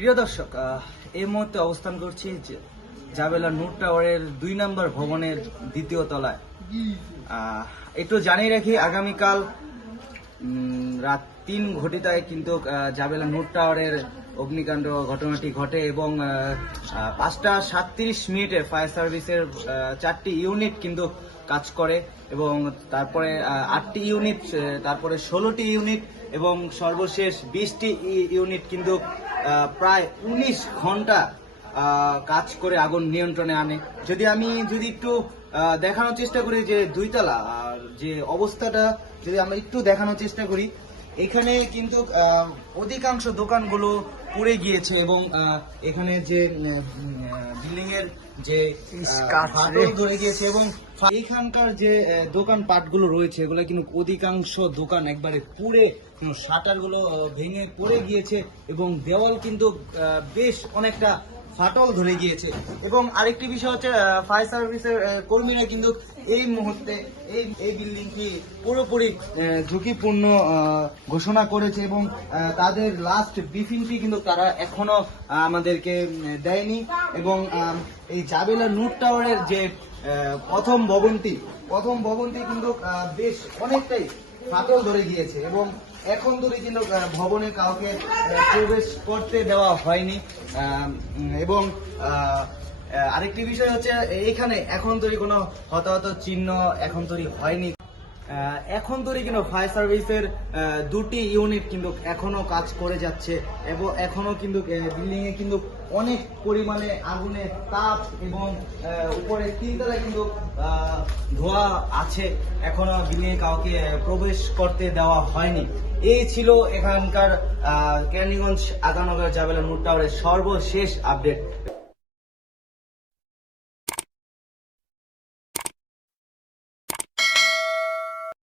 প্রিয় দর্শক, এই মুহূর্তে অবস্থান করছি জাবেলা নূর টাওয়ারের ২ নম্বর ভবনের দ্বিতীয় তলায়। একটু জানিয়ে রাখি, আগামীকাল রাত ৩ ঘটিকায় কিন্তু জাবেলা নূর টাওয়ারের অগ্নিকাণ্ড ঘটনাটি ঘটে এবং ৫টা ৩৭ মিনিটে ফায়ার সার্ভিসের ৪টি ইউনিট কিন্তু কাজ করে এবং তারপরে ৮টি ইউনিট, তারপরে ১৬টি ইউনিট এবং সর্বশেষ ২০টি ইউনিট কিন্তু প্রায় ১৯ ঘন্টা কাজ করে আগুন নিয়ন্ত্রণে আনে। আমি একটু দেখানোর চেষ্টা করি যে দুইতলা যে অবস্থাটা, যদি আমরা একটু দেখানোর চেষ্টা করি, এখানে কিন্তু অধিকাংশ দোকানগুলো পুড়ে গিয়েছে এবং এখানে যে বিল্ডিং এর যে ফাটল ধরে গিয়েছে এবং এইখানকার যে দোকানপাটগুলো রয়েছে এগুলো কিন্তু অধিকাংশ দোকান একবারে পুড়ে শাটার গুলো ভেঙে পড়ে গিয়েছে এবং দেওয়াল কিন্তু বেশ অনেকটা ফাটল ধরে গিয়েছে। এবং আরেকটি বিষয় হচ্ছে, ফায়ার সার্ভিসের কর্মীরা কিন্তু এই মুহূর্তে এই বিল্ডিংটি পুরোপুরি ঝুঁকিপূর্ণ ঘোষণা করেছে এবং তাদের লাস্ট ব্রিফিংটি কিন্তু তারা এখনো আমাদেরকে দেয়নি। এবং এই জাবেলা নূর টাওয়ারের যে প্রথম ভবনটি কিন্তু বেশ অনেকটাই ফাটল ধরে গিয়েছে এবং এখন ধরে কিন্তু ভবনে কাউকে প্রবেশ করতে দেওয়া হয়নি। এবং আরেকটি বিষয় হচ্ছে, এখানে এখন তৈরি কোনো হতাহত চিহ্ন এখন তৈরি হয়নি। এখন তৈরি কিন্তু ফায়ার সার্ভিসের 2টি ইউনিট কিন্তু এখনো কাজ করে যাচ্ছে এবং এখনো কিন্তু বিল্ডিং এ কিন্তু অনেক পরিমাণে আগুনের তাপ এবং উপরে 3 তলায় কিন্তু ধোঁয়া আছে, এখনো বিল্ডিং এ কাউকে প্রবেশ করতে দেওয়া হয়নি। এই ছিল এখানকার কেরানীগঞ্জ আগানগর জাবেলা নূর টাওয়ারের সর্বশেষ আপডেট।